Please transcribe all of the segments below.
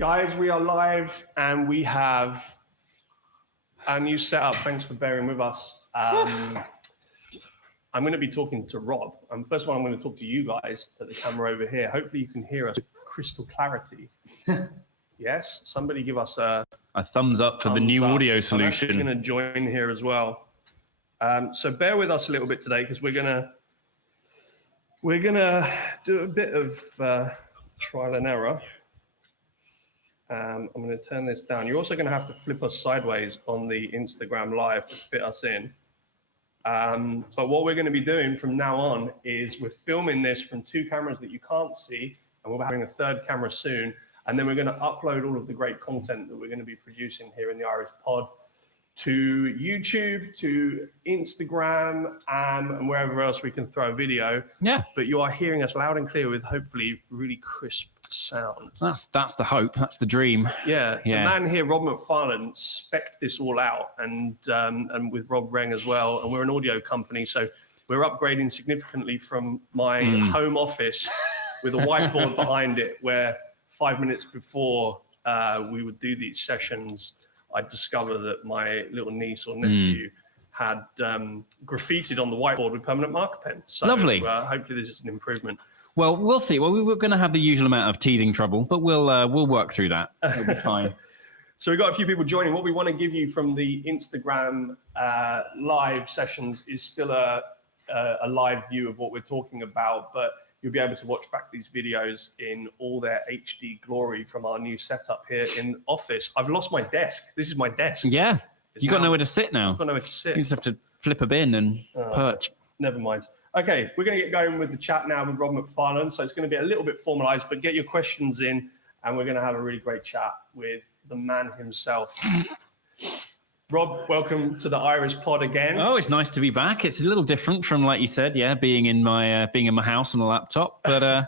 Guys, we are live and we have our new setup. Thanks for bearing with us. I'm going to be talking to Rob. First of all, I'm going to talk to you guys at the camera over here. Hopefully you can hear us with crystal clarity. Yes? Somebody give us a thumbs up for the new audio solution. I'm going to join here as well. So bear with us a little bit today because we're going to do a bit of trial and error. I'm going to turn this down. You're also going to have to flip us sideways on the Instagram Live to fit us in. But what we're going to be doing from now on is we're filming this from two cameras that you can't see, and we'll be having a third camera soon. And then we're going to upload all of the great content that we're going to be producing here in the Iris Pod to YouTube, to Instagram, and wherever else we can throw a video. Yeah. But you are hearing us loud and clear with hopefully really crisp sound. That's the hope. That's the dream. Yeah. The man here, Rob Macfarlane, spec'd this all out, and with Rob Reng as well. And we're an audio company, so we're upgrading significantly from my home office with a whiteboard behind it, where 5 minutes before we would do these sessions, I discovered that my little niece or nephew had graffitied on the whiteboard with permanent marker pens. So, lovely. Hopefully this is an improvement. Well, we'll see. Well, we were going to have the usual amount of teething trouble, but we'll work through that. It'll be fine. So we've got a few people joining. What we want to give you from the Instagram live sessions is still a live view of what we're talking about, but you'll be able to watch back these videos in all their HD glory from our new setup here in office. I've lost my desk. This is my desk. Yeah. You've got nowhere to sit now. I've got nowhere to sit. You just have to flip a bin and perch. Never mind. Okay, we're going to get going with the chat now with Rob Macfarlane. So it's going to be a little bit formalized, but get your questions in, and we're going to have a really great chat with the man himself. Rob, welcome to the Iris Pod again. Oh, it's nice to be back. It's a little different from, like you said, being in my house on a laptop. But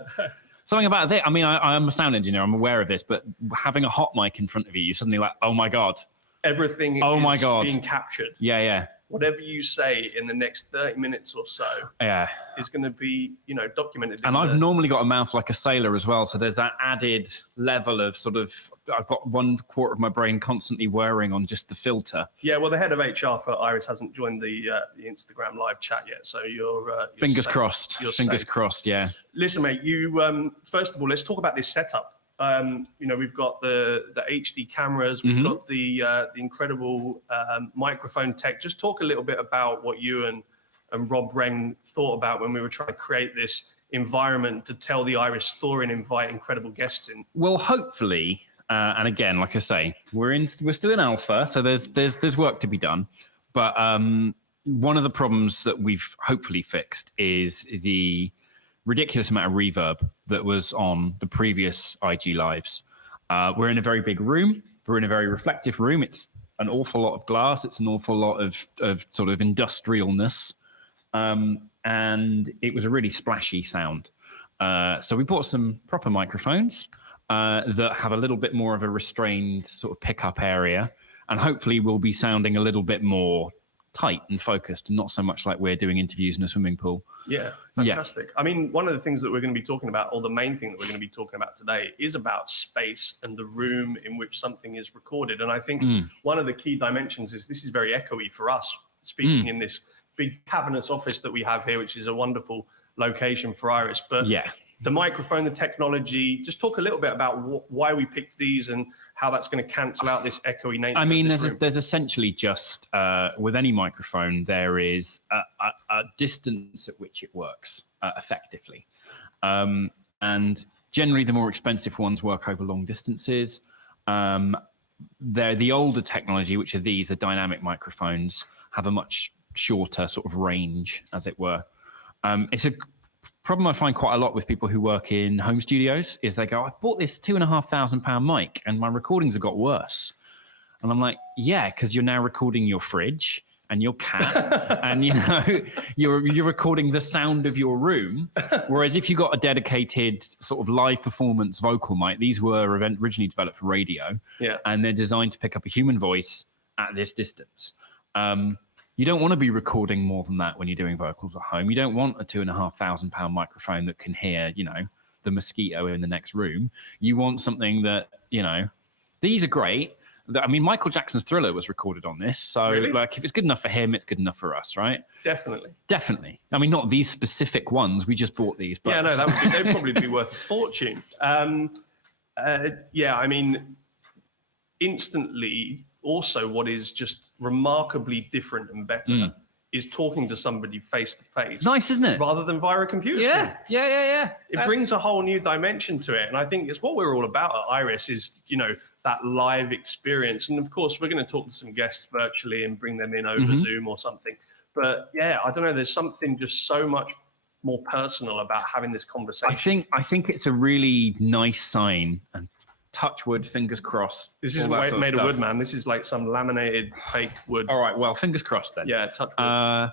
something about that. I mean, I'm a sound engineer. I'm aware of this, but having a hot mic in front of you, you're suddenly like, oh my god, everything is being captured. Yeah. Whatever you say in the next 30 minutes or so is going to be, documented. And I've normally got a mouth like a sailor as well. So there's that added level of sort of, I've got 1/4 of my brain constantly whirring on just the filter. Yeah, well, the head of HR for Iris hasn't joined the Instagram live chat yet. So you're fingers safe. crossed. Fingers crossed, yeah. Listen, mate, you, first of all, let's talk about this setup. We've got the HD cameras, we've got the incredible microphone tech. Just talk a little bit about what you and Rob Reng thought about when we were trying to create this environment to tell the Iris story and invite incredible guests in. Well, hopefully, and again, like I say, we're still in alpha, so there's work to be done. But one of the problems that we've hopefully fixed is the ridiculous amount of reverb that was on the previous IG lives. We're in a very big room. We're in a very reflective room. It's an awful lot of glass. It's an awful lot of sort of industrialness. And it was a really splashy sound. So we bought some proper microphones that have a little bit more of a restrained sort of pickup area. And hopefully we'll be sounding a little bit more tight and focused, and not so much like we're doing interviews in a swimming pool. Yeah, fantastic. Yeah. I mean, one of the things that we're going to be talking about, or the main thing that we're going to be talking about today, is about space and the room in which something is recorded. And I think one of the key dimensions is this is very echoey for us, speaking in this big cavernous office that we have here, which is a wonderful location for Iris. But the microphone, the technology, just talk a little bit about why we picked these and how that's going to cancel out this echoey nature. I mean, there's essentially just, with any microphone, there is a distance at which it works effectively. And generally, the more expensive ones work over long distances. They're the older technology, which are the dynamic microphones, have a much shorter sort of range, as it were. It's a problem I find quite a lot with people who work in home studios is they go, I bought this £2,500 mic and my recordings have got worse. And I'm like, yeah, because you're now recording your fridge and your cat and you're recording the sound of your room. Whereas if you got a dedicated sort of live performance vocal mic, these were originally developed for radio and they're designed to pick up a human voice at this distance. You don't want to be recording more than that when you're doing vocals at home. You don't want a £2,500 microphone that can hear, the mosquito in the next room. You want something that, you know, these are great. I mean, Michael Jackson's Thriller was recorded on this. So, Really? like, if it's good enough for him, it's good enough for us, right? Definitely. Definitely. I mean, not these specific ones. We just bought these. But... Yeah, no, they'd probably be worth a fortune. Yeah, I mean, instantly, also what is just remarkably different and better is talking to somebody face to face. Nice, isn't it? Rather than via a computer screen. Yeah. It brings a whole new dimension to it. And I think it's what we're all about at Iris is, you know, that live experience. And of course, we're going to talk to some guests virtually and bring them in over Zoom or something. But yeah, I don't know, there's something just so much more personal about having this conversation. I think it's a really nice sign, and touch wood, fingers crossed. This isn't made of wood, man. This is like some laminated fake wood. All right, well, fingers crossed then. Yeah, touch wood.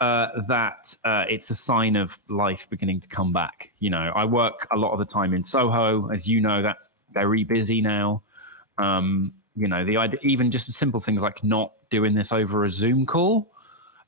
That it's a sign of life beginning to come back. You know, I work a lot of the time in Soho, as you know, that's very busy now. You know, the idea, even just the simple things like not doing this over a Zoom call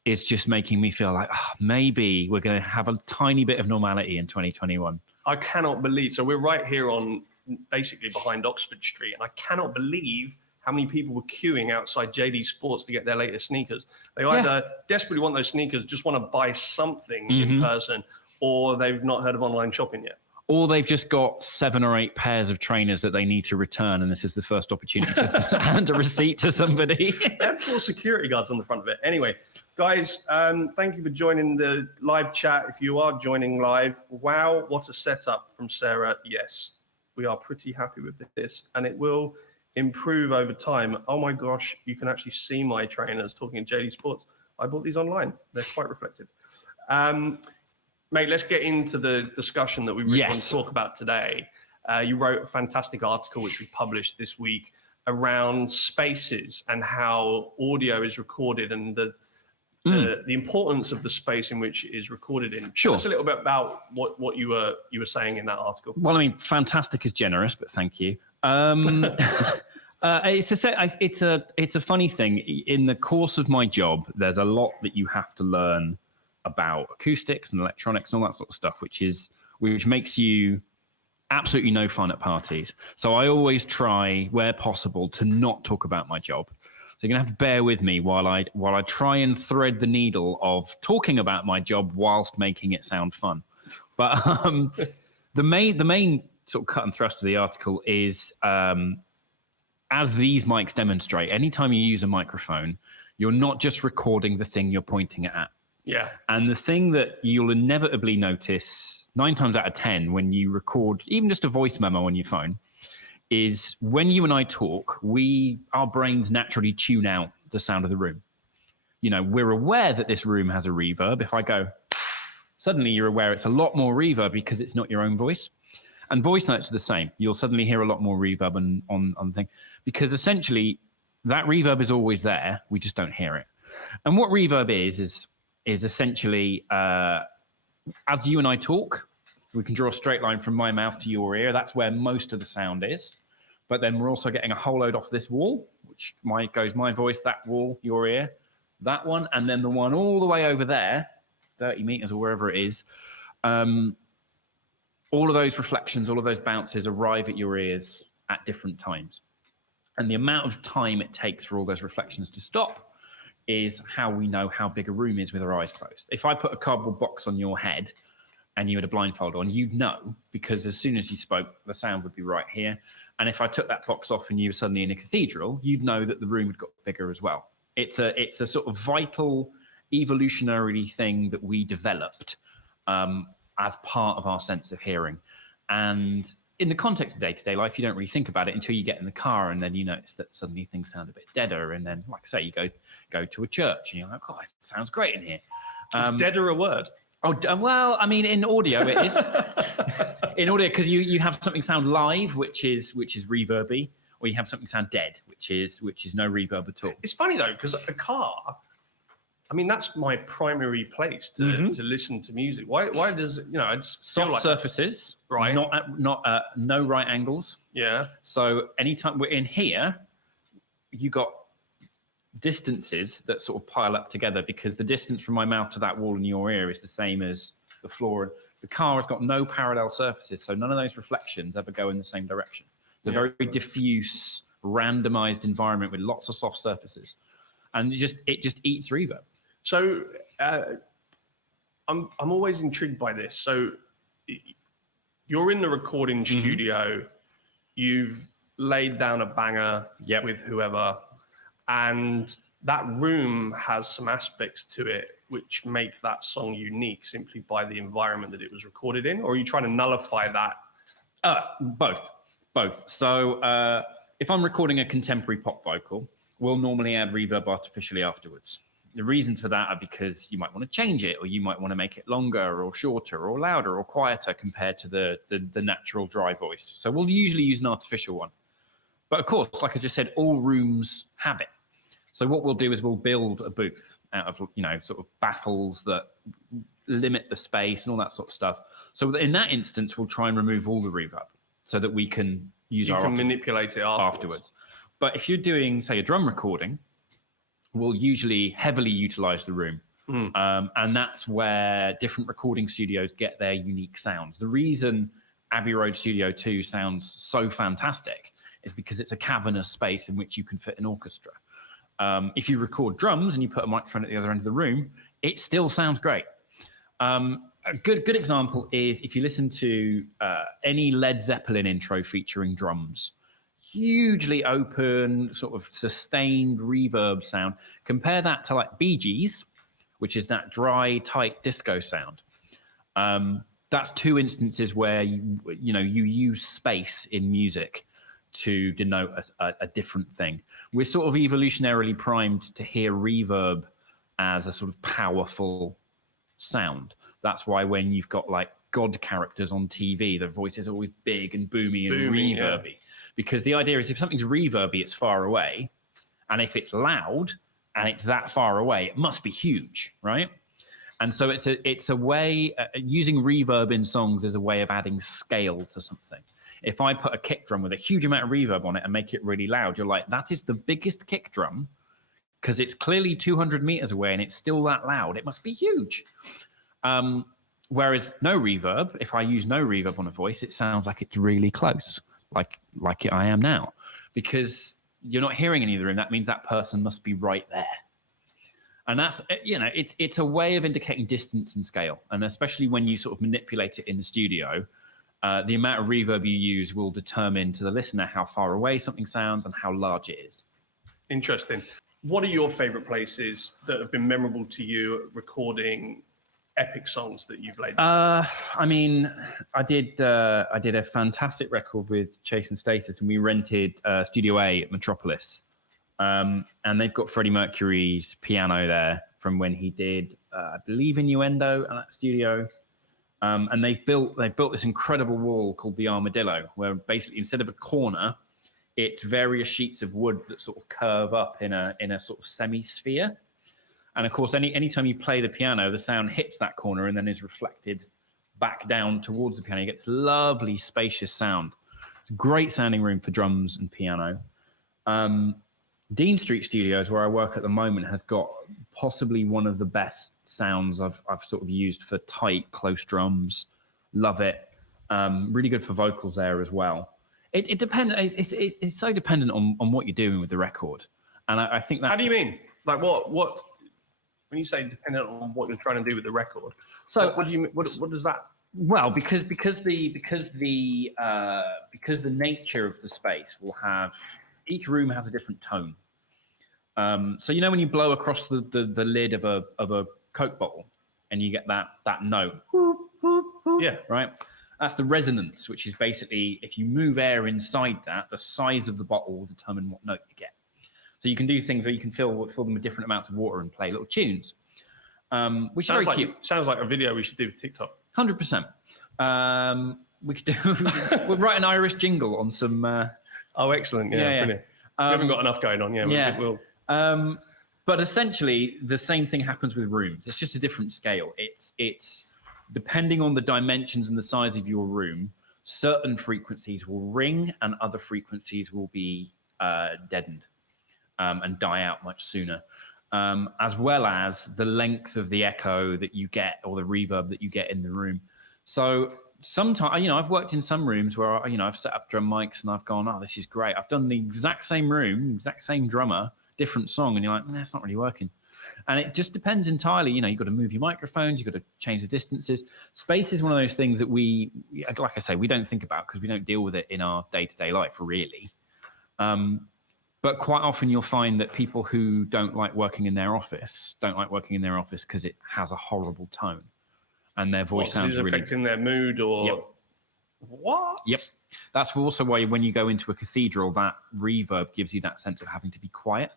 is just making me feel like maybe we're going to have a tiny bit of normality in 2021. I cannot believe, so we're right here on basically behind Oxford Street, and I cannot believe how many people were queuing outside JD Sports to get their latest sneakers. They either desperately want those sneakers, just want to buy something in person, or they've not heard of online shopping yet. Or they've just got 7 or 8 pairs of trainers that they need to return, and this is the first opportunity to hand a receipt to somebody. They have 4 security guards on the front of it. Anyway, guys, thank you for joining the live chat. If you are joining live, wow, what a setup from Sarah. Yes, we are pretty happy with this, and it will improve over time. Oh my gosh, you can actually see my trainers talking to JD Sports. I bought these online. They're quite reflective. Mate, let's get into the discussion that we really want to talk about today. You wrote a fantastic article, which we published this week, around spaces and how audio is recorded and the importance of the space in which it is recorded in. Sure. Tell us a little bit about what you were saying in that article. Well, I mean, fantastic is generous, but thank you. It's a funny thing. In the course of my job, there's a lot that you have to learn about acoustics and electronics and all that sort of stuff, which makes you absolutely no fun at parties. So I always try, where possible, to not talk about my job. So you're gonna have to bear with me while I try and thread the needle of talking about my job whilst making it sound fun. But the main sort of cut and thrust of the article is, as these mics demonstrate, anytime you use a microphone, you're not just recording the thing you're pointing it at. Yeah. And the thing that you'll inevitably notice 9 times out of 10 when you record even just a voice memo on your phone is when you and I talk, our brains naturally tune out the sound of the room. You know, we're aware that this room has a reverb. If I go, suddenly you're aware it's a lot more reverb because it's not your own voice. And voice notes are the same. You'll suddenly hear a lot more reverb on the thing because essentially that reverb is always there. We just don't hear it. And what reverb is essentially, as you and I talk, we can draw a straight line from my mouth to your ear. That's where most of the sound is. But then we're also getting a whole load off this wall, which goes my voice, that wall, your ear, that one, and then the one all the way over there, 30 meters or wherever it is. All of those reflections, all of those bounces arrive at your ears at different times. And the amount of time it takes for all those reflections to stop is how we know how big a room is with our eyes closed. If I put a cardboard box on your head and you had a blindfold on, you'd know, because as soon as you spoke, the sound would be right here. And if I took that box off and you were suddenly in a cathedral, you'd know that the room had got bigger as well. It's a sort of vital evolutionary thing that we developed as part of our sense of hearing. And in the context of day-to-day life, you don't really think about it until you get in the car, and then you notice that suddenly things sound a bit deader. And then, like I say, you go to a church, and you're like, "Oh, it sounds great in here." Is deader a word? Oh, well, I mean, in audio it is. In audio, because you have something sound live, which is reverby, or you have something sound dead, which is no reverb at all. It's funny though, because a car, I mean, that's my primary place to listen to music. Why does I just soft like surfaces, right? Not no right angles. Yeah. So anytime we're in here, you got distances that sort of pile up together, because the distance from my mouth to that wall in your ear is the same as the floor. The car has got no parallel surfaces, so none of those reflections ever go in the same direction. It's a very diffuse, randomized environment with lots of soft surfaces, and it just eats reverb. So I'm always intrigued by this. So you're in the recording studio, you've laid down a banger with whoever, and that room has some aspects to it which make that song unique simply by the environment that it was recorded in? Or are you trying to nullify that? Both. So if I'm recording a contemporary pop vocal, we'll normally add reverb artificially afterwards. The reasons for that are because you might want to change it, or you might want to make it longer or shorter or louder or quieter compared to the natural dry voice. So we'll usually use an artificial one. But of course, like I just said, all rooms have it. So what we'll do is we'll build a booth out of, sort of baffles that limit the space and all that sort of stuff. So in that instance, we'll try and remove all the reverb so that we can manipulate it afterwards. But if you're doing, say, a drum recording, we'll usually heavily utilize the room. And that's where different recording studios get their unique sounds. The reason Abbey Road Studio 2 sounds so fantastic is because it's a cavernous space in which you can fit an orchestra. If you record drums and you put a microphone at the other end of the room, it still sounds great. A good example is if you listen to any Led Zeppelin intro featuring drums, hugely open, sort of sustained reverb sound. Compare that to like Bee Gees, which is that dry, tight disco sound. That's two instances where you use space in music to denote a different thing. We're sort of evolutionarily primed to hear reverb as a sort of powerful sound. That's why when you've got like God characters on TV, their voice is always big and boomy and reverby. Yeah. Because the idea is if something's reverby, it's far away. And if it's loud and it's that far away, it must be huge, right? And so it's a way, using reverb in songs is a way of adding scale to something. If I put a kick drum with a huge amount of reverb on it and make it really loud, you're like, that is the biggest kick drum because it's clearly 200 meters away and it's still that loud. It must be huge. Whereas no reverb, if I use no reverb on a voice, it sounds like it's really close, like I am now, because you're not hearing any of the room. That means that person must be right there. And that's, it's a way of indicating distance and scale. And especially when you sort of manipulate it in the studio, the amount of reverb you use will determine to the listener how far away something sounds and how large it is. Interesting. What are your favorite places that have been memorable to you recording epic songs that you've laid? I mean, I did a fantastic record with Chase and Status, and we rented Studio A at Metropolis. And they've got Freddie Mercury's piano there from when he did, I believe, Innuendo at that studio. And they built this incredible wall called the Armadillo, where basically instead of a corner, it's various sheets of wood that sort of curve up in a sort of semi-sphere. And of course, anytime you play the piano, the sound hits that corner and then is reflected back down towards the piano. You get this lovely, spacious sound. It's a great sounding room for drums and piano. Dean Street Studios, where I work at the moment, has got possibly one of the best sounds I've sort of used for tight, close drums. Love it. Really good for vocals there as well. It depends. It's so dependent on what you're doing with the record. And I think that's... How do you mean? Like what? When you say dependent on what you're trying to do with the record, so what do you mean? What does that? Well, because the nature of the space will have, each room has a different tone. So when you blow across the lid of a Coke bottle and you get that note, yeah, right. That's the resonance, which is basically if you move air inside that, the size of the bottle will determine what note you get. So you can do things where you can fill them with different amounts of water and play little tunes, which sounds is very cute. Sounds like a video we should do with TikTok. 100%. We could do. We'll write an Irish jingle on some. Oh, excellent! Yeah, brilliant. We haven't got enough going on. We'll. But essentially, the same thing happens with rooms. It's just a different scale. It's depending on the dimensions and the size of your room. Certain frequencies will ring, and other frequencies will be deadened. And die out much sooner, as well as the length of the echo that you get or the reverb that you get in the room. So sometimes, I've worked in some rooms where, I've set up drum mics and I've gone, oh, this is great. I've done the exact same room, exact same drummer, different song. And you're like, it's not really working. And it just depends entirely. You've got to move your microphones. You've got to change the distances. Space is one of those things that like I say, we don't think about because we don't deal with it in our day-to-day life, really. But quite often you'll find that people who don't like working in their office because it has a horrible tone and their voice sounds really... affecting their mood or... Yep. What? Yep. That's also why when you go into a cathedral, that reverb gives you that sense of having to be quiet.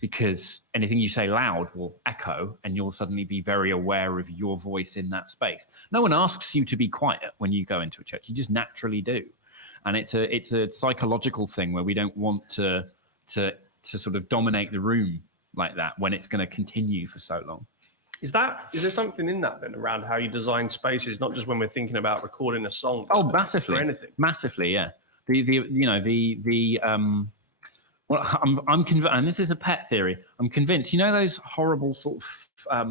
Because anything you say loud will echo and you'll suddenly be very aware of your voice in that space. No one asks you to be quiet when you go into a church. You just naturally do. And it's a psychological thing where we don't want to sort of dominate the room like that when it's going to continue for so long. Is there something in that then around how you design spaces, not just when we're thinking about recording a song? Oh, massively. Or anything. Massively, yeah. Well, I'm convinced, and this is a pet theory. I'm convinced. Those horrible sort of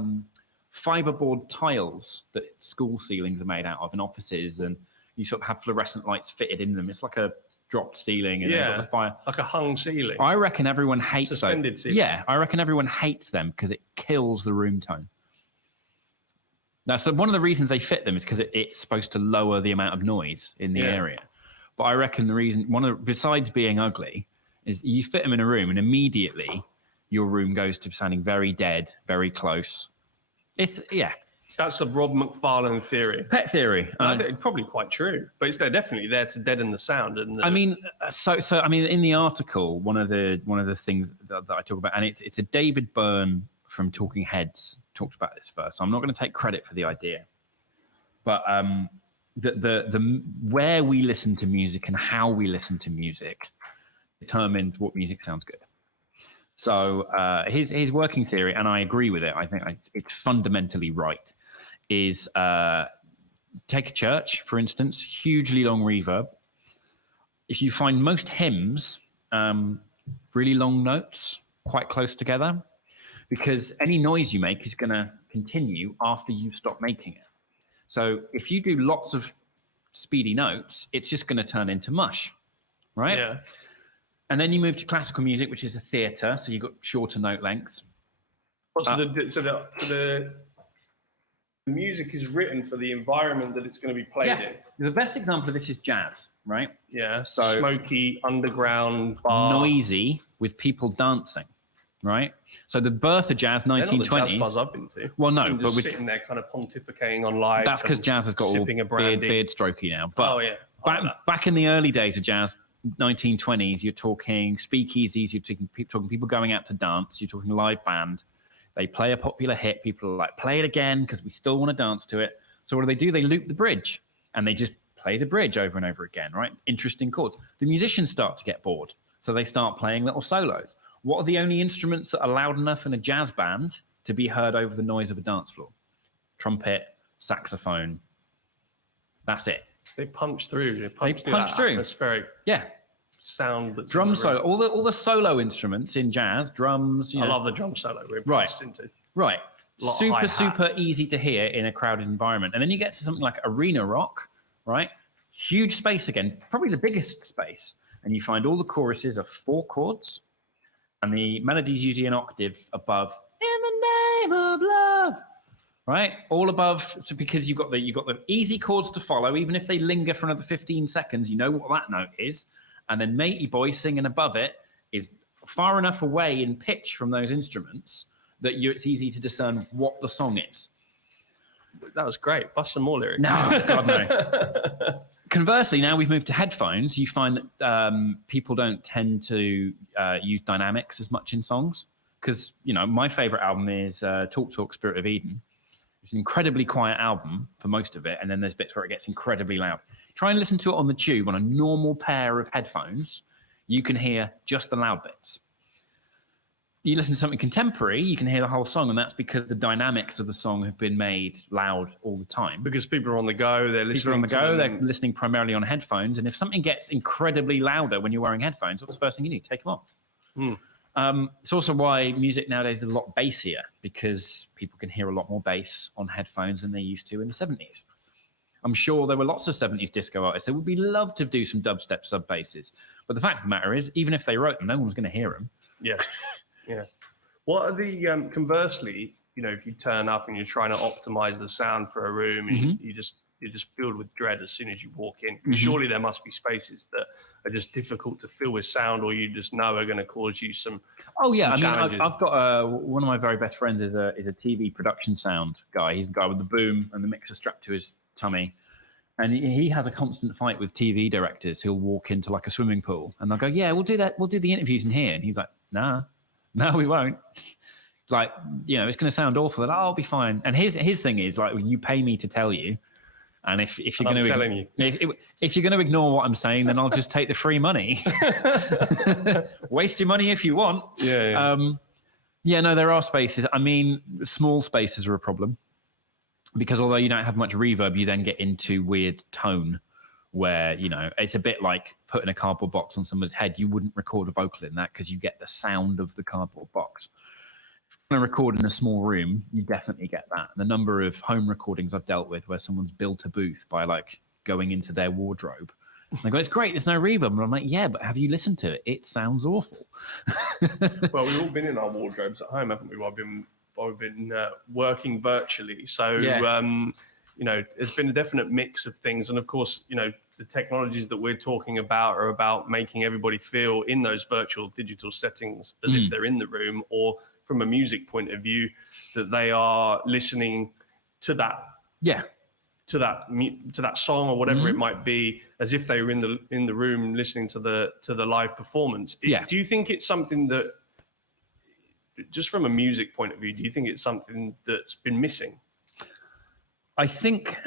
fiberboard tiles that school ceilings are made out of in offices, and you sort of have fluorescent lights fitted in them. It's like a dropped ceiling, and they've got the fire, like a hung ceiling. I reckon everyone hates suspended ceiling. Yeah, I reckon everyone hates them because it kills the room tone. Now, so one of the reasons they fit them is because it's supposed to lower the amount of noise in the area. But I reckon the reason, besides being ugly, is you fit them in a room and immediately your room goes to sounding very dead, very close. That's a Rob Macfarlane theory. Pet theory. It's probably quite true, but it's definitely there to deaden the sound. And in the article, one of the things that I talk about, and it's a David Byrne from Talking Heads talked about this first. So I'm not going to take credit for the idea, but the where we listen to music and how we listen to music determines what music sounds good. So his working theory, and I agree with it, I think it's fundamentally right, is take a church, for instance, hugely long reverb. If you find most hymns, really long notes, quite close together, because any noise you make is going to continue after you stop making it. So if you do lots of speedy notes, it's just going to turn into mush, right? Yeah. And then you move to classical music, which is a theatre, so you've got shorter note lengths. The music is written for the environment that it's going to be played in. The best example of this is jazz, right? Yeah, so smoky, underground, bar. Noisy, with people dancing, right? So the birth of jazz, 1920s. They're not the jazz bars I've been to. Well, no, but we're sitting there kind of pontificating on live. That's because jazz has got all beard strokey now. But back in the early days of jazz, 1920s, you're talking speakeasies, you're talking people going out to dance, you're talking live band. They play a popular hit, people are like, play it again because we still want to dance to it. So what do? They loop the bridge and they just play the bridge over and over again, right? Interesting chords. The musicians start to get bored, so they start playing little solos. What are the only instruments that are loud enough in a jazz band to be heard over the noise of a dance floor? Trumpet, saxophone. That's it. They punch through. They punch through. Atmospheric sound. That's drum solo. All the solo instruments in jazz, drums. I love the drum solo. Right. Super easy to hear in a crowded environment. And then you get to something like arena rock, right? Huge space again, probably the biggest space. And you find all the choruses are 4 chords, and the melody's usually an octave above. In the name of love. Right, all above, so because you've got the easy chords to follow, even if they linger for another 15 seconds, you know what that note is, and then matey boy singing above it is far enough away in pitch from those instruments that it's easy to discern what the song is. That was great. Bust some more lyrics. No, God no. Conversely, now we've moved to headphones. You find that people don't tend to use dynamics as much in songs because my favorite album is Talk, Spirit of Eden. It's an incredibly quiet album for most of it, and then there's bits where it gets incredibly loud. Try and listen to it on the tube on a normal pair of headphones. You can hear just the loud bits. You listen to something contemporary, you can hear the whole song, and that's because the dynamics of the song have been made loud all the time. Because people are on the go, they're listening primarily on headphones, and if something gets incredibly louder when you're wearing headphones, what's the first thing you need? Take them off. It's also why music nowadays is a lot bassier, because people can hear a lot more bass on headphones than they used to in the 70s. I'm sure there were lots of 70s disco artists that would be loved to do some dubstep sub basses. But the fact of the matter is, even if they wrote them, no one's going to hear them. Yeah, yeah. What are the conversely? If you turn up and you're trying to optimize the sound for a room, and you're just filled with dread as soon as you walk in. Surely there must be spaces that are just difficult to fill with sound, or you just know are going to cause you some. Oh yeah, challenges. I've got one of my very best friends is a TV production sound guy. He's the guy with the boom and the mixer strapped to his tummy. And he has a constant fight with TV directors who'll walk into like a swimming pool and they'll go, yeah, we'll do that. We'll do the interviews in here. And he's like, no, we won't. Like, it's going to sound awful. I'll be fine. And his thing is like, you pay me to tell you. And if you're going to if you're going to ignore what I'm saying, then I'll just take the free money. Waste your money if you want. Yeah. No, there are spaces. I mean, small spaces are a problem. Because although you don't have much reverb, you then get into weird tone where, it's a bit like putting a cardboard box on someone's head. You wouldn't record a vocal in that because you get the sound of the cardboard box. If you're going to record in a small room, you definitely get that. The number of home recordings I've dealt with where someone's built a booth by like going into their wardrobe. And they go, it's great, there's no reverb. And I'm like, yeah, but have you listened to it? It sounds awful. Well, we've all been in our wardrobes at home, haven't we? I've been working virtually, so there's been a definite mix of things, and of course, the technologies that we're talking about are about making everybody feel in those virtual digital settings as if they're in the room, or from a music point of view, that they are listening to that, to that song or whatever it might be, as if they were in the room listening to the live performance. Do you think it's something that, just from a music point of view, do you think it's something that's been missing? I think,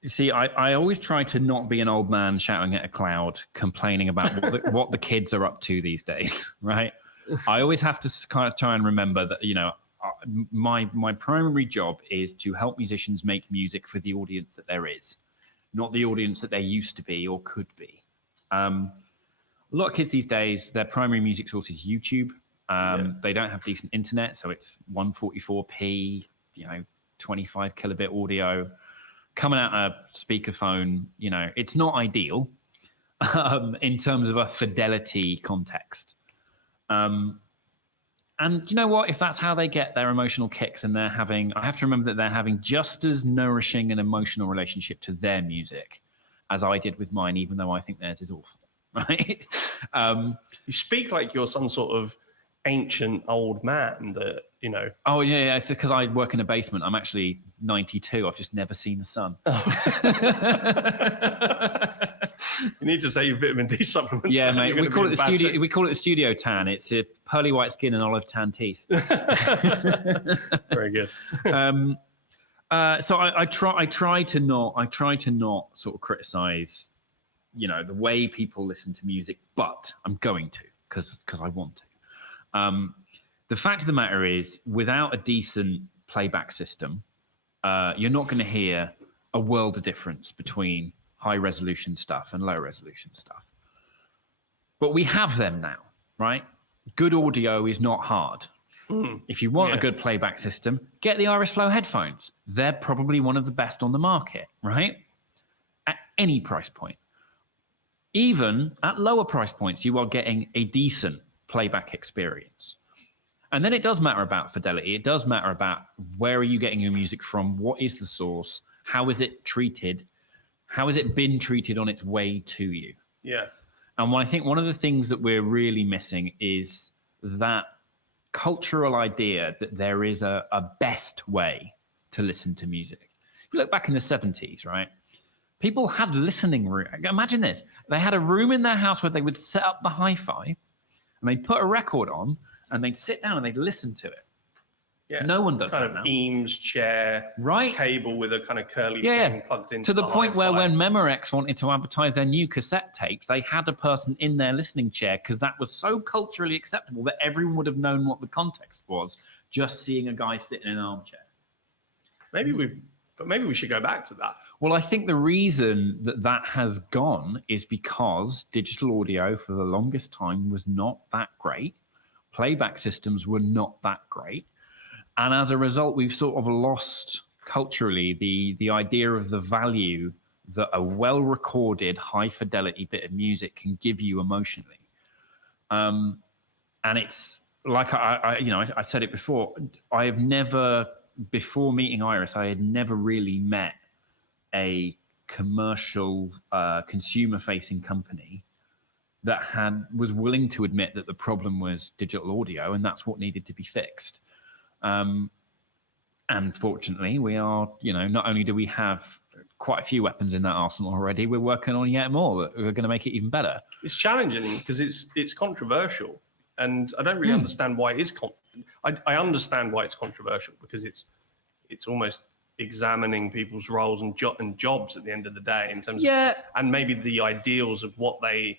you see, I always try to not be an old man shouting at a cloud, complaining about what the kids are up to these days, right? I always have to kind of try and remember that, my primary job is to help musicians make music for the audience that there is, not the audience that there used to be or could be. A lot of kids these days, their primary music source is YouTube. They don't have decent internet, so it's 144p, 25 kilobit audio coming out a speakerphone. It's not ideal in terms of a fidelity context. And you know what? If that's how they get their emotional kicks, and I have to remember that they're having just as nourishing an emotional relationship to their music as I did with mine, even though I think theirs is awful, right? You speak like you're some sort of ancient old man that Oh yeah, it's because I work in a basement. I'm actually 92. I've just never seen the sun. You need to take your vitamin D supplements. Yeah, mate. We call it the studio tan. It's a pearly white skin and olive tan teeth. Very good. So I try to not sort of criticize the way people listen to music, but I'm going to because I want to. The fact of the matter is, without a decent playback system, you're not going to hear a world of difference between high resolution stuff and low resolution stuff. But we have them now, right? Good audio is not hard. If you want a good playback system, get the Iris Flow headphones. They're probably one of the best on the market, right? At any price point. Even at lower price points, you are getting a decent playback experience. And then it does matter about fidelity. It does matter about where are you getting your music from? What is the source? How is it treated? How has it been treated on its way to you? Yeah. And I think one of the things that we're really missing is that cultural idea that there is a best way to listen to music. If you look back in the 70s, right? People had listening room. Imagine this. They had a room in their house where they would set up the hi-fi and they'd put a record on and they'd sit down and they'd listen to it. Yeah. No one does that now. Eames chair, right? Cable with a kind of curly thing plugged into to the point hi-fi. where when Memorex wanted to advertise their new cassette tapes, they had a person in their listening chair because that was so culturally acceptable that everyone would have known what the context was just seeing a guy sitting in an armchair. Maybe we should go back to that. Well, I think the reason that has gone is because digital audio for the longest time was not that great. Playback systems were not that great. And as a result, we've sort of lost culturally the idea of the value that a well-recorded, high-fidelity bit of music can give you emotionally. And it's like I said it before. I have never, before meeting Iris, I had never really met a commercial, consumer-facing company that was willing to admit that the problem was digital audio, and that's what needed to be fixed. And fortunately, we are, not only do we have quite a few weapons in that arsenal already, we're working on yet more that are going to make it even better. It's challenging because it's controversial, and I don't really understand why it is. I understand why it's controversial, because it's almost examining people's roles and jobs at the end of the day, in terms of, and maybe the ideals of what they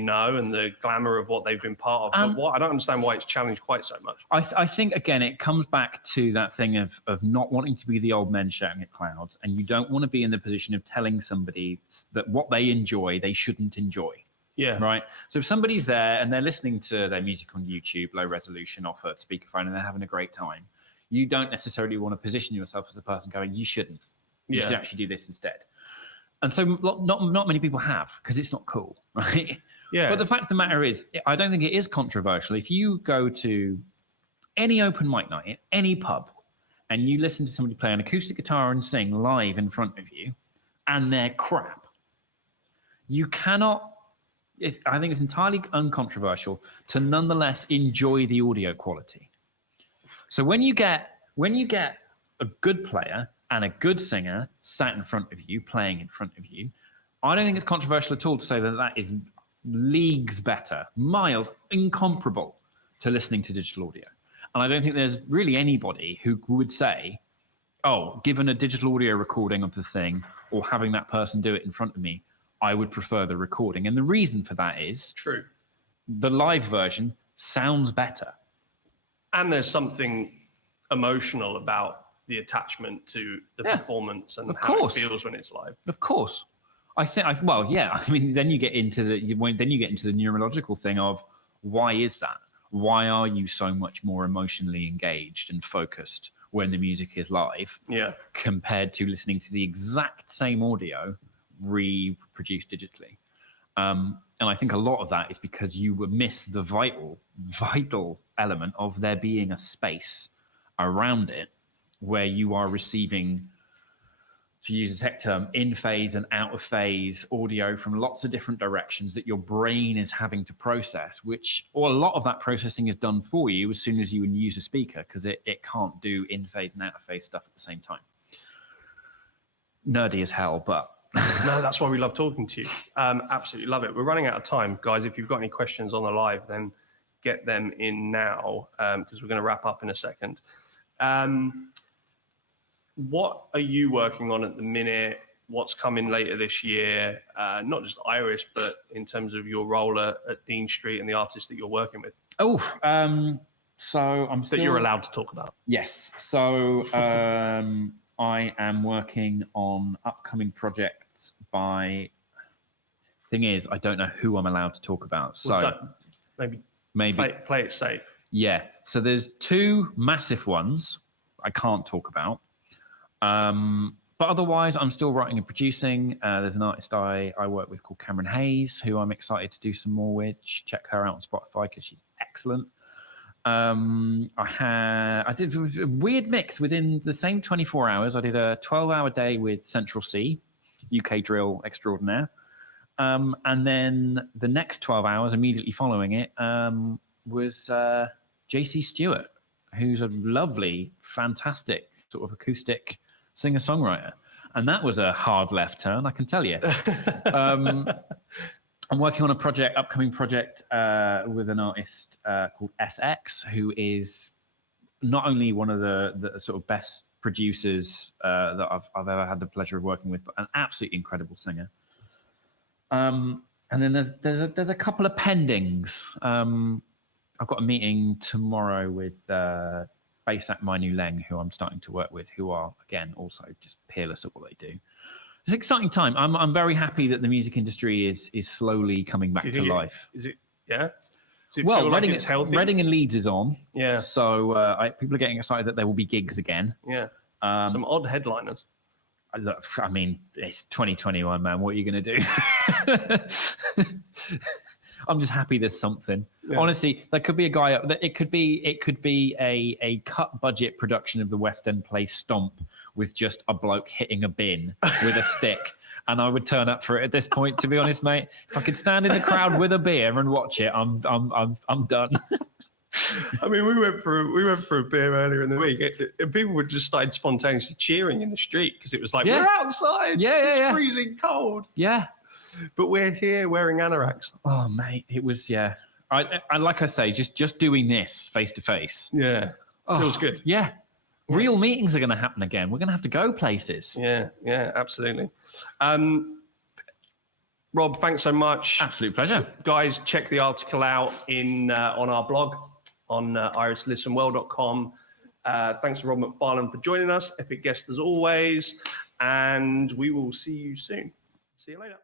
know and the glamour of what they've been part of. But I don't understand why it's challenged quite so much. I think, again, it comes back to that thing of not wanting to be the old men shouting at clouds, and you don't want to be in the position of telling somebody that what they enjoy, they shouldn't enjoy. Yeah. Right. So if somebody's there and they're listening to their music on YouTube, low resolution, off a speakerphone, and they're having a great time, you don't necessarily want to position yourself as the person going, you shouldn't. You should actually do this instead. And so not many people have, because it's not cool, right? Yeah. But the fact of the matter is, I don't think it is controversial. If you go to any open mic night at any pub and you listen to somebody play an acoustic guitar and sing live in front of you, and they're crap, you cannot. I think it's entirely uncontroversial to nonetheless enjoy the audio quality. So when you get a good player and a good singer sat in front of you, playing in front of you, I don't think it's controversial at all to say that is leagues better, miles, incomparable to listening to digital audio. And I don't think there's really anybody who would say, oh, given a digital audio recording of the thing or having that person do it in front of me, I would prefer the recording. And the reason for that is true. The live version sounds better. And there's something emotional about the attachment to the performance and how it feels when it's live. Of course. I mean, then you get into the neurological thing of, why is that? Why are you so much more emotionally engaged and focused when the music is live? Yeah. Compared to listening to the exact same audio reproduced digitally. And I think a lot of that is because you would miss the vital element of there being a space around it where you are receiving, to use a tech term, in phase and out of phase audio from lots of different directions that your brain is having to process, or a lot of that processing is done for you as soon as you use a speaker, because it can't do in phase and out of phase stuff at the same time. Nerdy as hell, but no, that's why we love talking to you. Absolutely love it. We're running out of time, guys. If you've got any questions on the live, then get them in now, because we're going to wrap up in a second. What are you working on at the minute? What's coming later this year? Not just Iris, but in terms of your role at Dean Street and the artists that you're working with. So I'm still... That you're allowed to talk about. Yes. So I am working on upcoming projects Thing is, I don't know who I'm allowed to talk about. So maybe play it safe. Yeah. So there's two massive ones I can't talk about. But otherwise, I'm still writing and producing. There's an artist I work with called Cameron Hayes, who I'm excited to do some more with. Check her out on Spotify because she's excellent. I did a weird mix within the same 24 hours. I did a 12-hour day with Central C, UK drill extraordinaire. And then the next 12 hours immediately following it was JC Stewart, who's a lovely, fantastic sort of acoustic singer-songwriter. And that was a hard left turn, I can tell you. I'm working on upcoming project with an artist called SX, who is not only one of the sort of best producers that I've ever had the pleasure of working with, but an absolutely incredible singer. And then there's a couple of pendings. I've got a meeting tomorrow with Basak My New Leng, who I'm starting to work with, who are, again, also just peerless at what they do. It's an exciting time. I'm very happy that the music industry is slowly coming back to life. Is it? Yeah. Does it well, feel Reading and Leeds is on. Yeah. So people are getting excited that there will be gigs again. Yeah. Some odd headliners. Look, I mean, it's 2021, man. What are you going to do? I'm just happy there's something. Yeah. Honestly, there could be a guy. It could be a cut budget production of the West End play Stomp with just a bloke hitting a bin with a stick, and I would turn up for it at this point. To be honest, mate, if I could stand in the crowd with a beer and watch it, I'm done. I mean, we went for a beer earlier in the week, and people would just started spontaneously cheering in the street because it was like, we're outside, it's freezing cold. Yeah. But we're here wearing anoraks. Oh, mate, it was, I like I say, just doing this face to face. Yeah, feels good. Yeah. Real meetings are going to happen again. We're going to have to go places. Yeah, absolutely. Rob, thanks so much. Absolute pleasure. Guys, check the article out on our blog on irislistenwell.com. Thanks to Rob Macfarlane for joining us. Epic guest as always. And we will see you soon. See you later.